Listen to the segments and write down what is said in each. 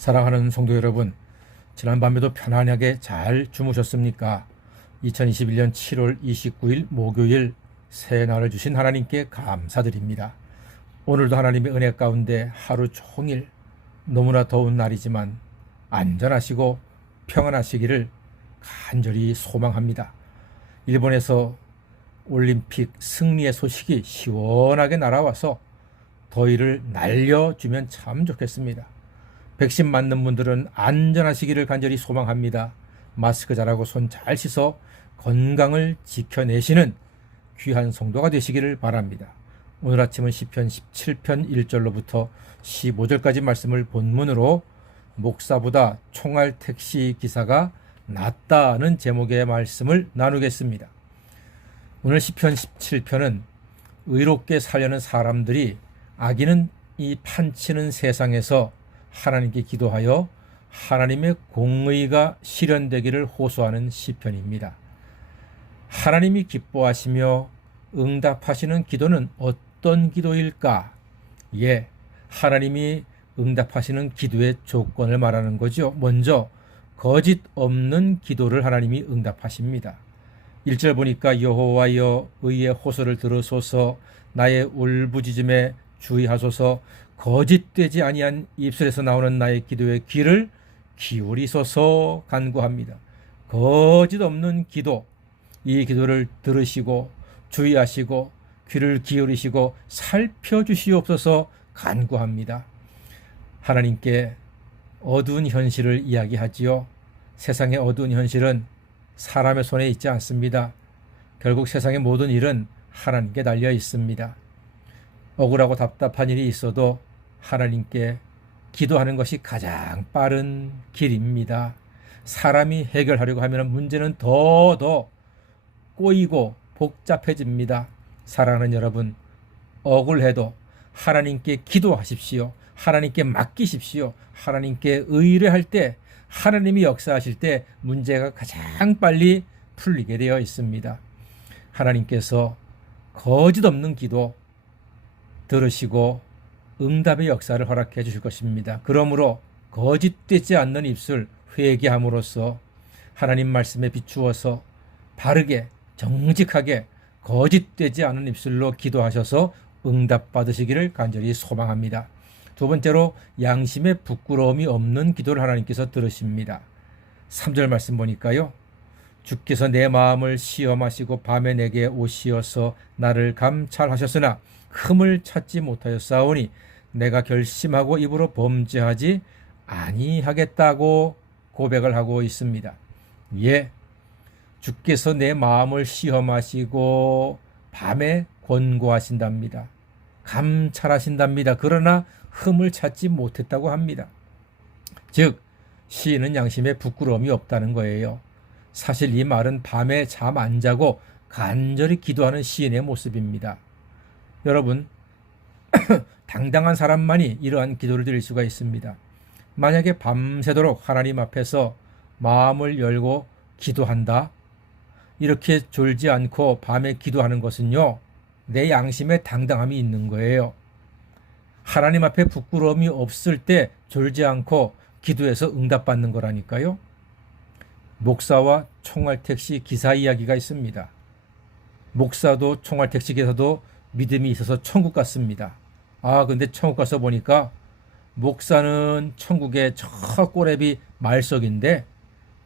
사랑하는 성도 여러분, 지난밤에도 편안하게 잘 주무셨습니까? 2021년 7월 29일 목요일 새 날을 주신 하나님께 감사드립니다. 오늘도 하나님의 은혜 가운데 하루 종일 너무나 더운 날이지만 안전하시고 평안하시기를 간절히 소망합니다. 일본에서 올림픽 승리의 소식이 시원하게 날아와서 더위를 날려주면 참 좋겠습니다. 백신 맞는 분들은 안전하시기를 간절히 소망합니다. 마스크 잘하고 손 잘 씻어 건강을 지켜내시는 귀한 성도가 되시기를 바랍니다. 오늘 아침은 시편 17편 1절로부터 15절까지 말씀을 본문으로 목사보다 총알 택시 기사가 낫다는 제목의 말씀을 나누겠습니다. 오늘 시편 17편은 의롭게 살려는 사람들이 악인은 이 판치는 세상에서 하나님께 기도하여 하나님의 공의가 실현되기를 호소하는 시편입니다. 하나님이 기뻐하시며 응답하시는 기도는 어떤 기도일까? 예, 하나님이 응답하시는 기도의 조건을 말하는 거죠. 먼저 거짓 없는 기도를 하나님이 응답하십니다. 1절 보니까 여호와여 의의 호소를 들으소서 나의 울부짖음에 주의하소서 거짓되지 아니한 입술에서 나오는 나의 기도의 귀를 기울이소서 간구합니다. 거짓 없는 기도, 이 기도를 들으시고 주의하시고 귀를 기울이시고 살펴주시옵소서 간구합니다. 하나님께 어두운 현실을 이야기하지요. 세상의 어두운 현실은 사람의 손에 있지 않습니다. 결국 세상의 모든 일은 하나님께 달려 있습니다. 억울하고 답답한 일이 있어도 하나님께 기도하는 것이 가장 빠른 길입니다. 사람이 해결하려고 하면 문제는 더 꼬이고 복잡해집니다. 사랑하는 여러분, 억울해도 하나님께 기도하십시오. 하나님께 맡기십시오. 하나님께 의뢰할 때, 하나님이 역사하실 때 문제가 가장 빨리 풀리게 되어 있습니다. 하나님께서 거짓 없는 기도 들으시고 응답의 역사를 허락해 주실 것입니다. 그러므로 거짓되지 않는 입술 회개함으로써 하나님 말씀에 비추어서 바르게 정직하게 거짓되지 않은 입술로 기도하셔서 응답 받으시기를 간절히 소망합니다. 두 번째로 양심에 부끄러움이 없는 기도를 하나님께서 들으십니다. 3절 말씀 보니까요. 주께서 내 마음을 시험하시고 밤에 내게 오시어서 나를 감찰하셨으나 흠을 찾지 못하였사오니 내가 결심하고 입으로 범죄하지 아니하겠다고 고백을 하고 있습니다. 예, 주께서 내 마음을 시험하시고 밤에 권고하신답니다. 감찰하신답니다. 그러나 흠을 찾지 못했다고 합니다. 즉 시인은 양심에 부끄러움이 없다는 거예요. 사실 이 말은 밤에 잠 안 자고 간절히 기도하는 시인의 모습입니다. 여러분, 당당한 사람만이 이러한 기도를 드릴 수가 있습니다. 만약에 밤새도록 하나님 앞에서 마음을 열고 기도한다, 이렇게 졸지 않고 밤에 기도하는 것은요, 내 양심에 당당함이 있는 거예요. 하나님 앞에 부끄러움이 없을 때 졸지 않고 기도해서 응답받는 거라니까요. 목사와 총알택시 기사 이야기가 있습니다. 목사도 총알택시 기사도 믿음이 있어서 천국 갔습니다. 근데 천국 가서 보니까 목사는 천국의 저 꼬레비 말석인데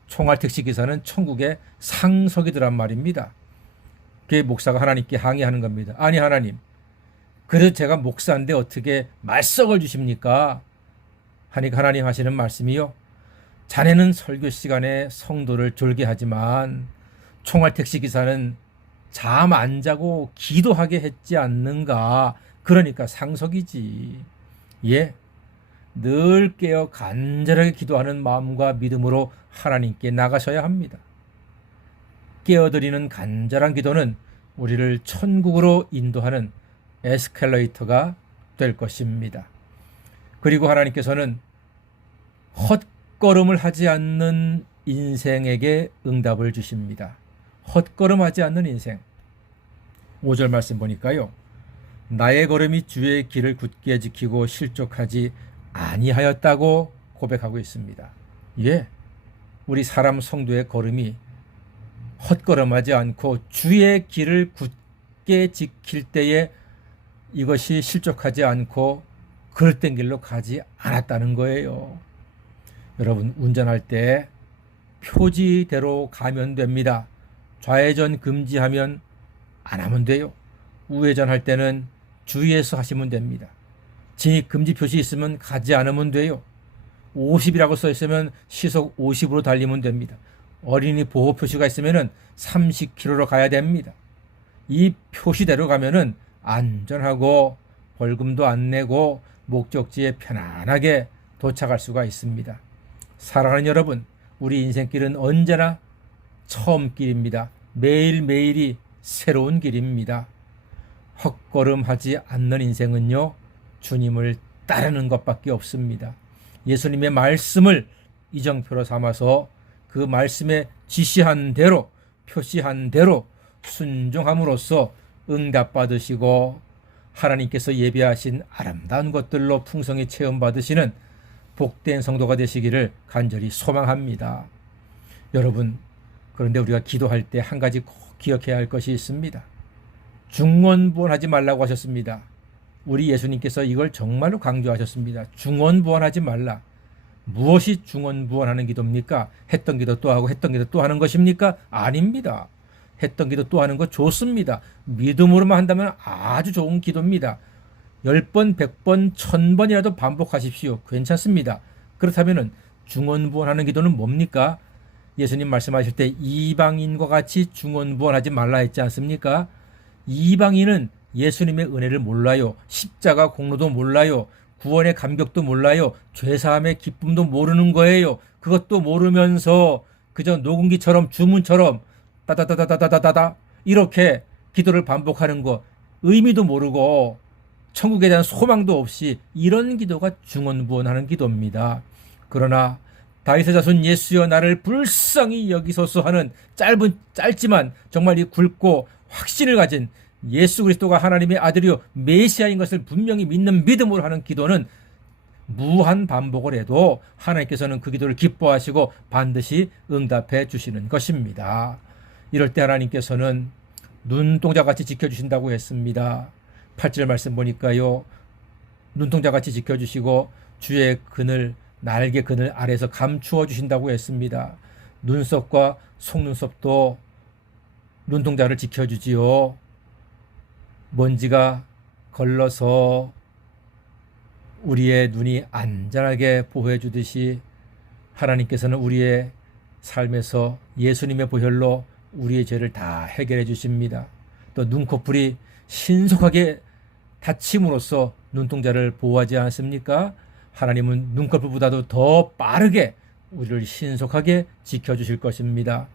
총알택시 기사는 천국의 상석이더란 말입니다. 그 목사가 하나님께 항의하는 겁니다. 아니 하나님, 그래도 제가 목사인데 어떻게 말석을 주십니까? 하니까 하나님 하시는 말씀이요. 자네는 설교 시간에 성도를 졸게 하지만 총알택시 기사는 잠 안 자고 기도하게 했지 않는가? 그러니까 상석이지. 예, 늘 깨어 간절하게 기도하는 마음과 믿음으로 하나님께 나가셔야 합니다. 깨어드리는 간절한 기도는 우리를 천국으로 인도하는 에스컬레이터가 될 것입니다. 그리고 하나님께서는 헛걸음을 하지 않는 인생에게 응답을 주십니다. 헛걸음하지 않는 인생. 5절 말씀 보니까요. 나의 걸음이 주의 길을 굳게 지키고 실족하지 아니하였다고 고백하고 있습니다. 예, 우리 사람 성도의 걸음이 헛걸음하지 않고 주의 길을 굳게 지킬 때에 이것이 실족하지 않고 그릇된 길로 가지 않았다는 거예요. 여러분, 운전할 때 표지대로 가면 됩니다. 좌회전 금지하면 안 하면 돼요. 우회전할 때는 주의해서 하시면 됩니다. 진입 금지 표시 있으면 가지 않으면 돼요. 50이라고 써 있으면 시속 50으로 달리면 됩니다. 어린이 보호 표시가 있으면 30km로 가야 됩니다. 이 표시대로 가면은 안전하고 벌금도 안 내고 목적지에 편안하게 도착할 수가 있습니다. 사랑하는 여러분, 우리 인생길은 언제나 처음 길입니다. 매일매일이 새로운 길입니다. 헛걸음하지 않는 인생은요, 주님을 따르는 것밖에 없습니다. 예수님의 말씀을 이정표로 삼아서 그 말씀에 지시한 대로, 표시한 대로 순종함으로써 응답받으시고 하나님께서 예비하신 아름다운 것들로 풍성히 체험받으시는 복된 성도가 되시기를 간절히 소망합니다. 여러분, 그런데 우리가 기도할 때 한 가지 꼭 기억해야 할 것이 있습니다. 중언부언하지 말라고 하셨습니다. 우리 예수님께서 이걸 정말로 강조하셨습니다. 중언부언하지 말라. 무엇이 중언부언하는 기도입니까? 했던 기도 또 하고 했던 기도 또 하는 것입니까? 아닙니다. 했던 기도 또 하는 것 좋습니다. 믿음으로만 한다면 아주 좋은 기도입니다. 10번, 100번, 1000번이라도 반복하십시오. 괜찮습니다. 그렇다면 중언부언하는 기도는 뭡니까? 예수님 말씀하실 때 이방인과 같이 중언부언하지 말라 했지 않습니까? 이방인은 예수님의 은혜를 몰라요. 십자가 공로도 몰라요. 구원의 감격도 몰라요. 죄사함의 기쁨도 모르는 거예요. 그것도 모르면서 그저 녹음기처럼 주문처럼 따다다다다다다다 이렇게 기도를 반복하는 거, 의미도 모르고 천국에 대한 소망도 없이 이런 기도가 중언부언하는 기도입니다. 그러나 다윗의 자손 예수여 나를 불쌍히 여기소서 하는 짧지만 정말 이 굵고 확신을 가진 예수 그리스도가 하나님의 아들이요 메시아인 것을 분명히 믿는 믿음으로 하는 기도는 무한 반복을 해도 하나님께서는 그 기도를 기뻐하시고 반드시 응답해 주시는 것입니다. 이럴 때 하나님께서는 눈동자같이 지켜주신다고 했습니다. 8절 말씀 보니까요, 눈동자같이 지켜주시고 주의 그늘, 날개 그늘 아래서 감추어 주신다고 했습니다. 눈썹과 속눈썹도 눈동자를 지켜주지요. 먼지가 걸러서 우리의 눈이 안전하게 보호해 주듯이 하나님께서는 우리의 삶에서 예수님의 보혈로 우리의 죄를 다 해결해 주십니다. 또 눈꺼풀이 신속하게 닫힘으로써 눈동자를 보호하지 않습니까? 하나님은 눈꺼풀보다도 더 빠르게 우리를 신속하게 지켜주실 것입니다.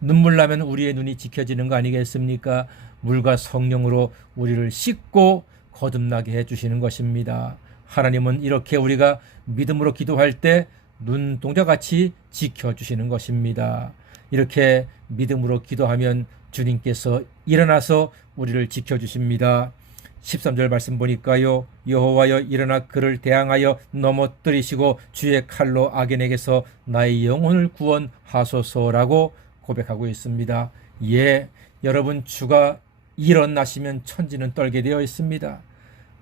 눈물 나면 우리의 눈이 지켜지는 거 아니겠습니까? 물과 성령으로 우리를 씻고 거듭나게 해주시는 것입니다. 하나님은 이렇게 우리가 믿음으로 기도할 때 눈동자같이 지켜주시는 것입니다. 이렇게 믿음으로 기도하면 주님께서 일어나서 우리를 지켜주십니다. 13절 말씀 보니까요, 여호와여 일어나 그를 대항하여 넘어뜨리시고 주의 칼로 악인에게서 나의 영혼을 구원하소서라고 고백하고 있습니다. 예, 여러분, 주가 일어나시면 천지는 떨게 되어 있습니다.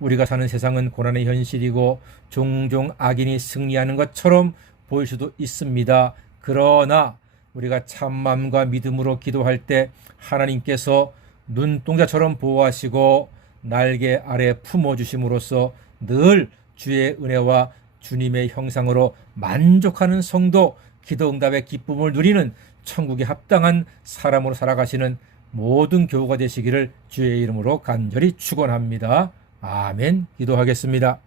우리가 사는 세상은 고난의 현실이고 종종 악인이 승리하는 것처럼 보일 수도 있습니다. 그러나 우리가 참마음과 믿음으로 기도할 때 하나님께서 눈동자처럼 보호하시고 날개 아래 품어주심으로써 늘 주의 은혜와 주님의 형상으로 만족하는 성도, 기도 응답의 기쁨을 누리는 천국에 합당한 사람으로 살아가시는 모든 교우가 되시기를 주의 이름으로 간절히 축원합니다. 아멘. 기도하겠습니다.